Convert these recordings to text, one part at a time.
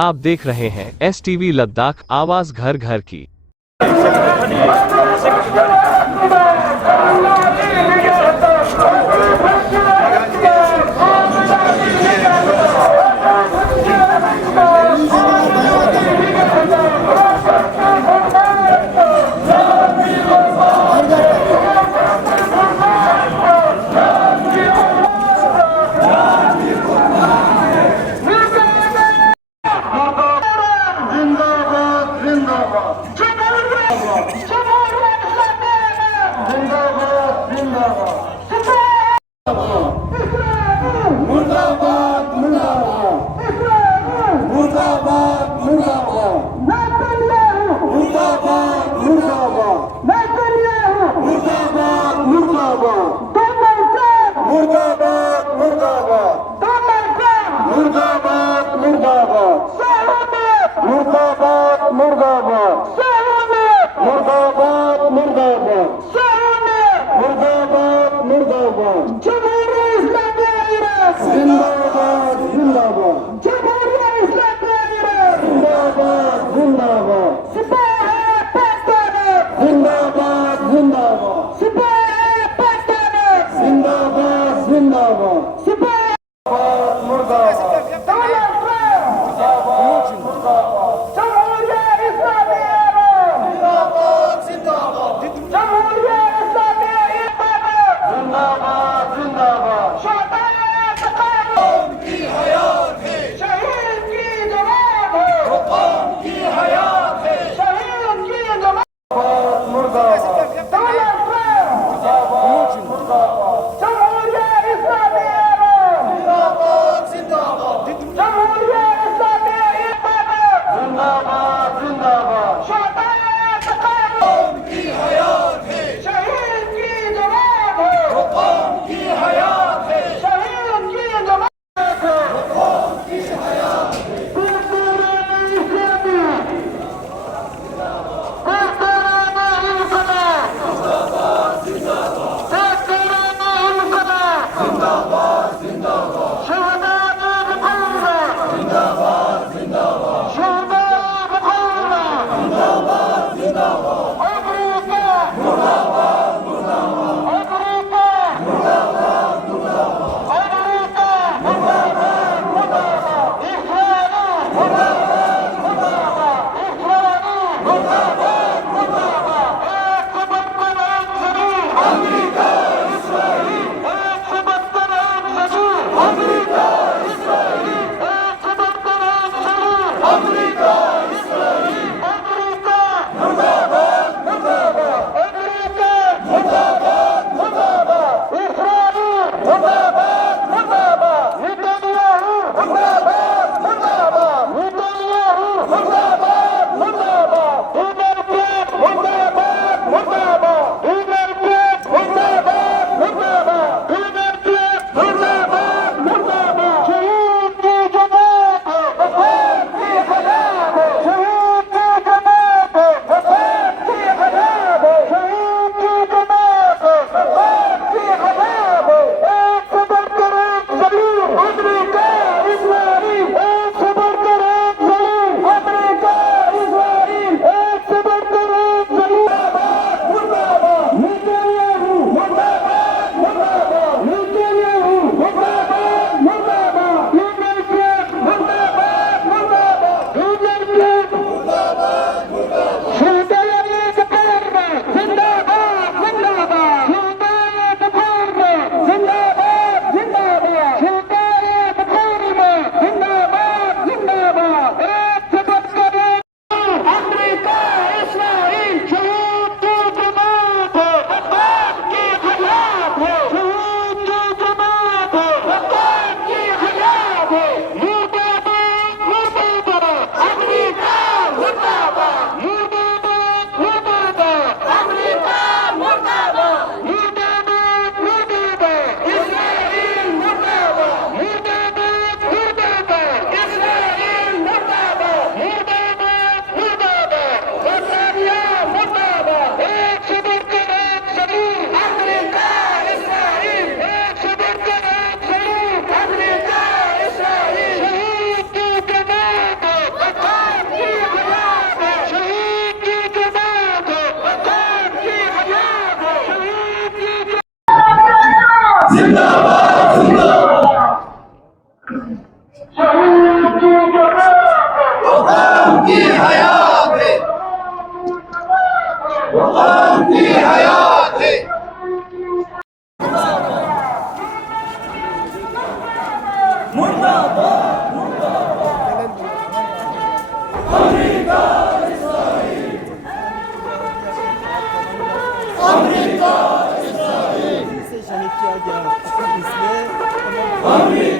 आप देख रहे हैं STV लद्दाख, आवाज घर घर की।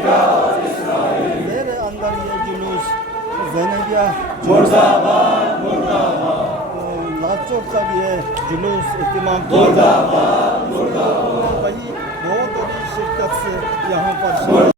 मेरे अंदर ये जुलूस ज़ैनबिया मुर्दाबाद मुर्दाबाद लाचौक का भी है जुलूस इत्मीनान मुर्दाबाद मुर्दाबाद भाई बहुत बड़ी शिरकत से यहाँ पर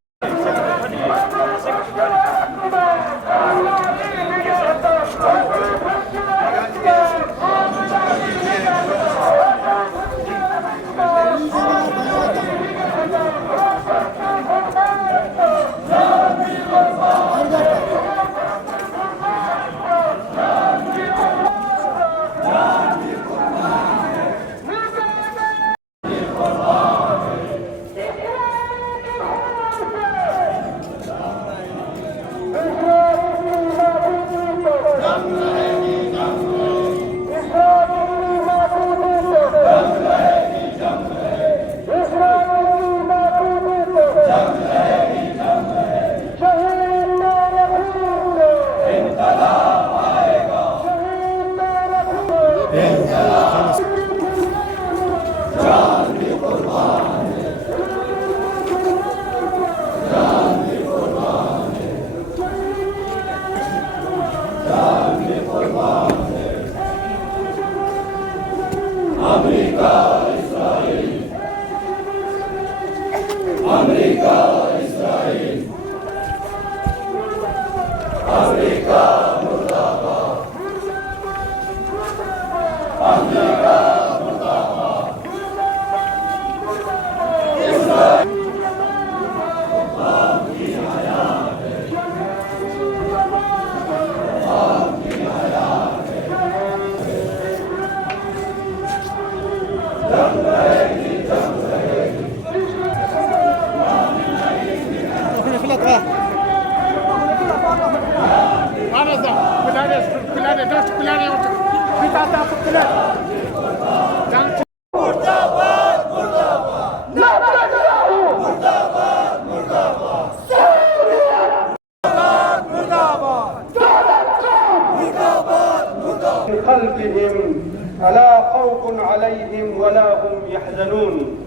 خلفهم ألا خوف عليهم ولا هم يحزنون.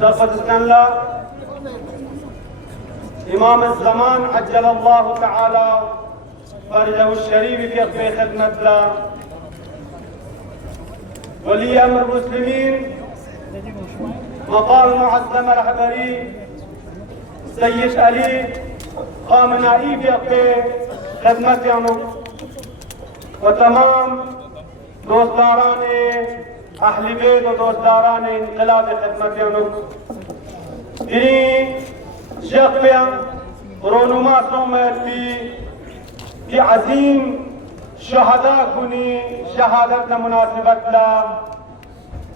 سقط الله إمام الزمان عجل الله تعالى فرجه الشريف في خدمة له ولي أمر المسلمين مقام معظم رهبری سید علی خامنه‌ای في خدمت و تمام دوستداران اهل بیت و دوستداران انقلاب خدمت دینی شیخ بیان رونما سومرتی کی عظیم شهدا کنی شهادت مناسبت لا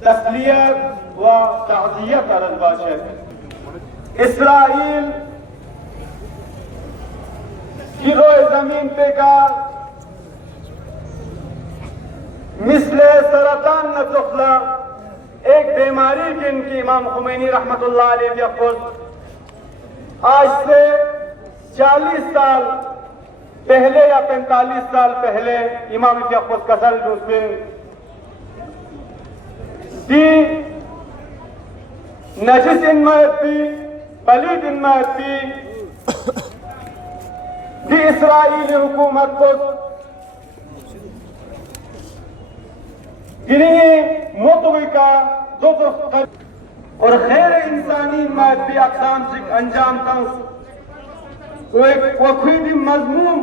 تسلیت و تعزیت کرد باشد. اسرائیل کی روی زمین پہ کا مثل سرطان نہ تخلا ایک بیماری جن کی امام خمینی رحمت اللہ علیہ کے خود آج سے 40 سال پہلے یا 45 سال پہلے امام کے خود کسل دوسرین دی نجس انمایت بھی پلید انمایت بھی دی اسرائیلی حکومت کو گرینی موتوی کا اور خیر انسانی مادی اقسام سے انجام تنس وخیدی مضموم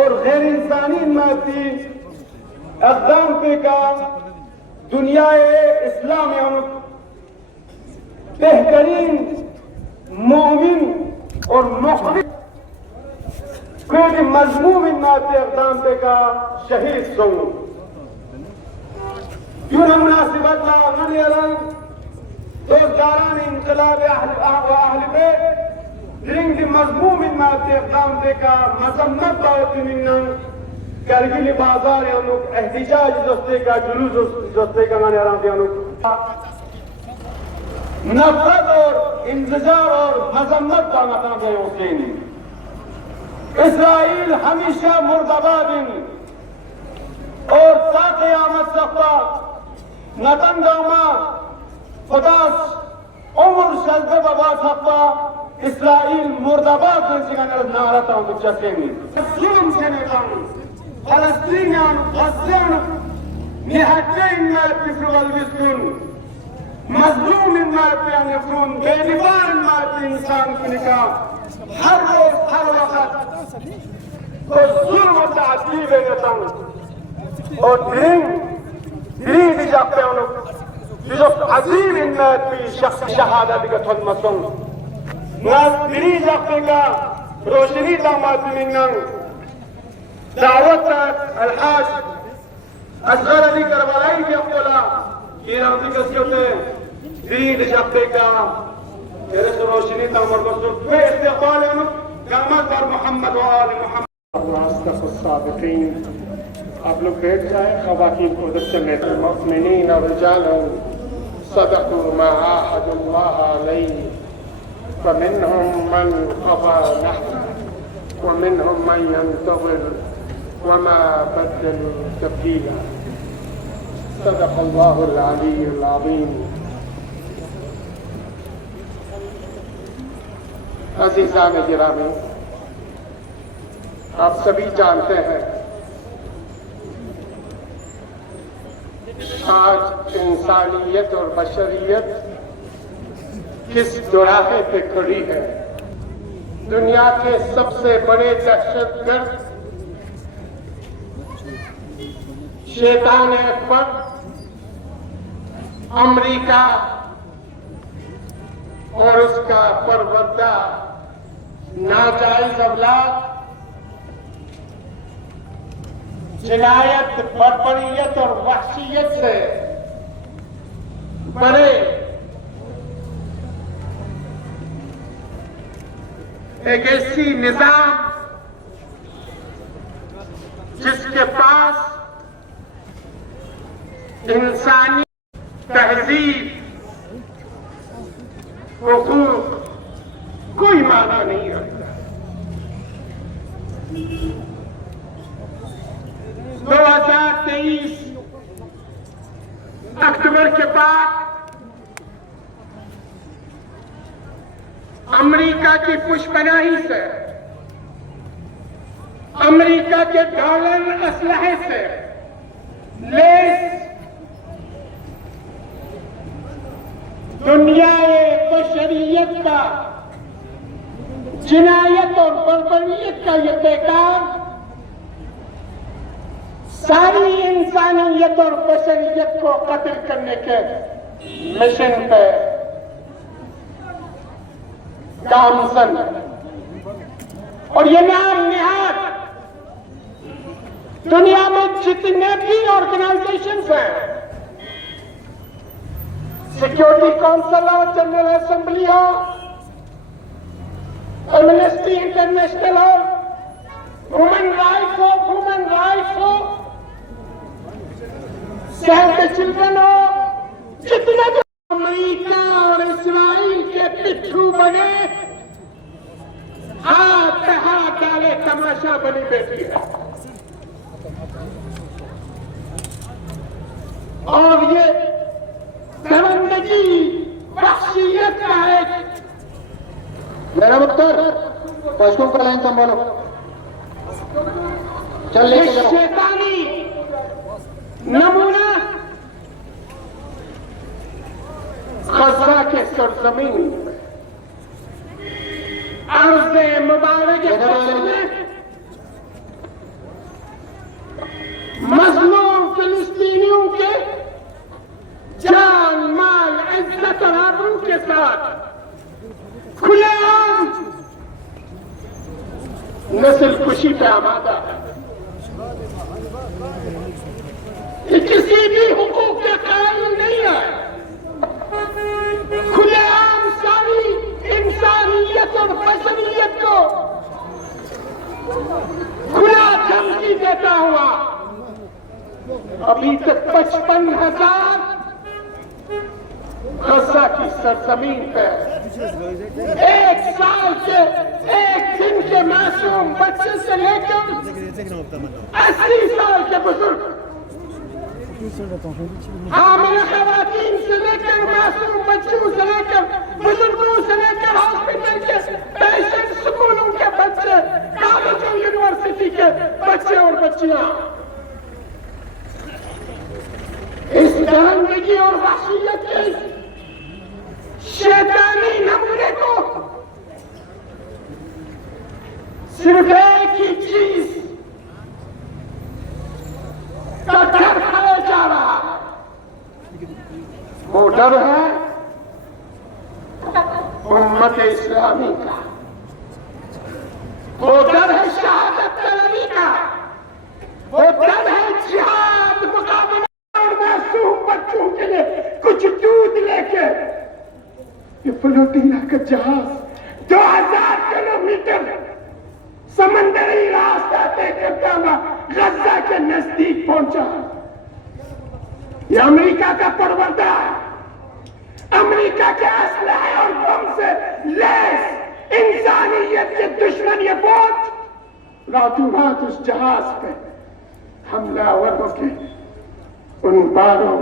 اور غیر انسانی مادی اقدام پہ کا دنیا اسلام بہترین مومن اور مخلص کوئی مضموم مادی اقدام پہ کا شہید سو کیوں مناسبت لا غنی الان دوستداران انقلاب اهل بیت درنگ مضموم مادی اقدام پہ کا مذمت دعوتی منن کرگل بازار انوک احتجاج دوستے کا جلوس دوستے کا غنی الان دیانوک نفرت اور انتظار اور مذمت کا مطلب ہے حسین اسرائیل ہمیشہ مردباد اور تا قیامت سختا نتن دوما خداس عمر شلد بابا سختا إسرائيل मुर्दाबाद dengan नारा tahun berjasemi. Zulm senekan Palestinian Gazian nihatin ma bifrugal biskun mazlum ma bian yafrun beniban ma insan kunika har roz har waqt ko zulm wa ta'dib netan और दिन जाते हैं जो अजीम इन्नत भी शख्स शहादत का थलमसों नाज दिन जाते का रोशनी दामाद मिन्नंग दावत अलहाज असगर अली करबलाई की अब्दुल्ला ये रामजी कस्योते दिन जाते का तेरे से रोशनी दामाद को सुख पे इस्तेमाल है कामत और मोहम्मद और आले मोहम्मद आप लोग बैठ जाए ख़वातीन को उधर चलने थे मुमिनीन और रिजालन सदक़ू मा आहदुल्लाह अलैहि फमिनहुम मन क़ज़ा नहबह वमिनहुम मन यंतज़िर वमा बद्दलू तब्दीला सदक़ल्लाहुल अलीयुल अज़ीम। अज़ीज़ान गिरामी, आप सभी जानते हैं आज इंसानियत और बशरियत किस दुराहे पे खड़ी है। दुनिया के सबसे बड़े दहशतगर्द शैतान अकबर अमेरिका और उसका परवरदा नाजायज औलाद जिनायत, बर्बरियत और वहशियत से बड़े एक ऐसी निजाम जिसके पास इंसानी तहजीब, हुकूक कोई माना नहीं रखता। 2023 अक्टूबर के बाद अमेरिका की पुष्पनाही से, अमेरिका के डॉलर असलहे से लेस दुनिया बशरियत का जिनायत और बर्बरियत का ये पैगाम सारी इंसानियत और बशरियत को कत्ल करने के मिशन पे गामजन है। और ये नाम निहाद दुनिया में जितने भी ऑर्गेनाइजेशंस हैं, सिक्योरिटी काउंसिल हो, जनरल असेंबली हो, एमनेस्टी इंटरनेशनल हो, ह्यूमन राइट्स हो, सेव द चिल्ड्रन हो, जितने भी अमेरिका और इस्राइल के पिट्ठू बने हाथ डाले तमाशा बनी बैठी है। और ये दरंदगी वहशियत का एक मेरा मुख्तर पशुओं का लाइन संभालो, चल लेके जाओ। शैतानी नमूना गज़ा के सरजमीन में अर्ज़े मुबारक में मज़लूम फिलिस्तीनियों के जान, माल, इज्जत और आबरू के साथ खुलेआम नस्ल कुशी पे आमादा है। ये किसी भी हुकूक के कायल नहीं है। खुलेआम सारी इंसानियत और बशरियत को खुला धमकी देता हुआ अभी तक 55,000 गज़ा की सरजमीन पे एक साल के एक दिन के मासूम बच्चे से लेकर 80 साल के बुजुर्ग हामिल खवातीन से लेकर मासूम बच्चों से लेकर बुजुर्गों से लेकर हॉस्पिटल के पेशेंट, स्कूलों के बच्चे, कॉलेजों, यूनिवर्सिटी के बच्चे और बच्चियां इस दरिंदगी और वहशियत के शैतानी नमूने को सिर्फ एक ही चीज का डर खाया जा रहा है। वो डर है उम्मत इस्लामी का, वो डर है शहादत तलबी का, वो डर है जिहाद मुकाबला और मासूम बच्चों के लिए कुछ दूध लेके ये फ्लोटिंग का जहाज 2000 किलोमीटर समंदरी रास्ता तय करता हुआ गजा के नजदीक पहुंचा। ये अमेरिका का परवरदा, अमेरिका के असलहे और बम से लैस इंसानियत के दुश्मन ये फौज रातों रात उस जहाज पे हमलावर होके उन 12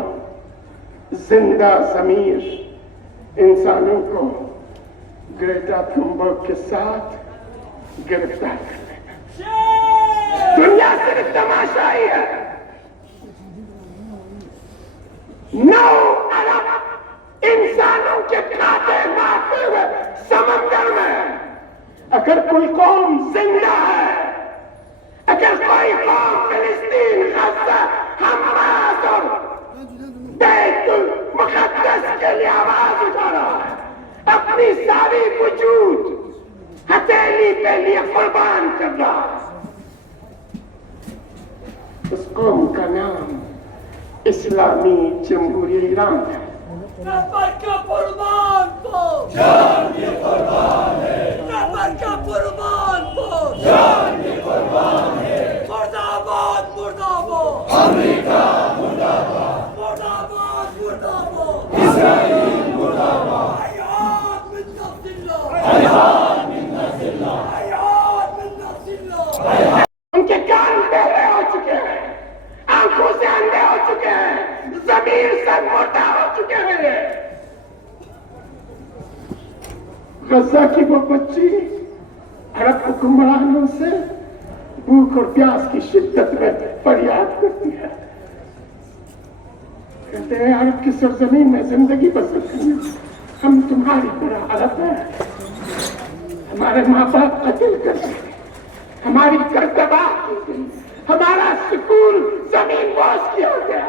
जिंदा जमीर इंसानों को ग्रेटा थुनबर्ग के साथ गिरफ्तार कर लेना। दुनिया सिर्फ तमाशाई है। 9 अरब इंसानों के खाते मारते हुए समंदर में अगर कोई कौम जिंदा है, अगर कोई कौम फिलिस्तीन, गजा, हमास और बैतुल मुक़द्दस के लिए आवाज उठा रहा है, अपनी सारी वजूद हथेली के लिए कुर्बान कर रहा है, उस कौम का नाम इस्लामी जमहूरियत ईरान है। नफर का कुर्बान को जान ये कुर्बान है, नफर का कुर्बान को जान ये कुर्बान है। मुर्दाबाद मुर्दाबाद अमेरिका मुर्दाबाद, मुर्दाबाद मुर्दाबाद इस्राइल मुर्दाबाद, हयात मिन नस्लिल्लाह, हयात मिन नस्लिल्लाह, हयात मिन नस्लिल्लाह। उनके कान बहरे हो चुके हैं, आंखों से अंधे हो चुके हैं, जमीर से मुर्दा हो चुके हैं। गजा की वो बच्ची अरब हुक्मरानों से भूख और प्यास की शिद्दत में फरियाद करती है, कहते हैं अरब की सरजमीन में जिंदगी बसर करनी, हम तुम्हारी तरह अरब हैं, हमारे माँ बाप कत्ल कर दिए, हमारी घर तबाह की गई, हमारा सुकून जमीन बोझ किया गया।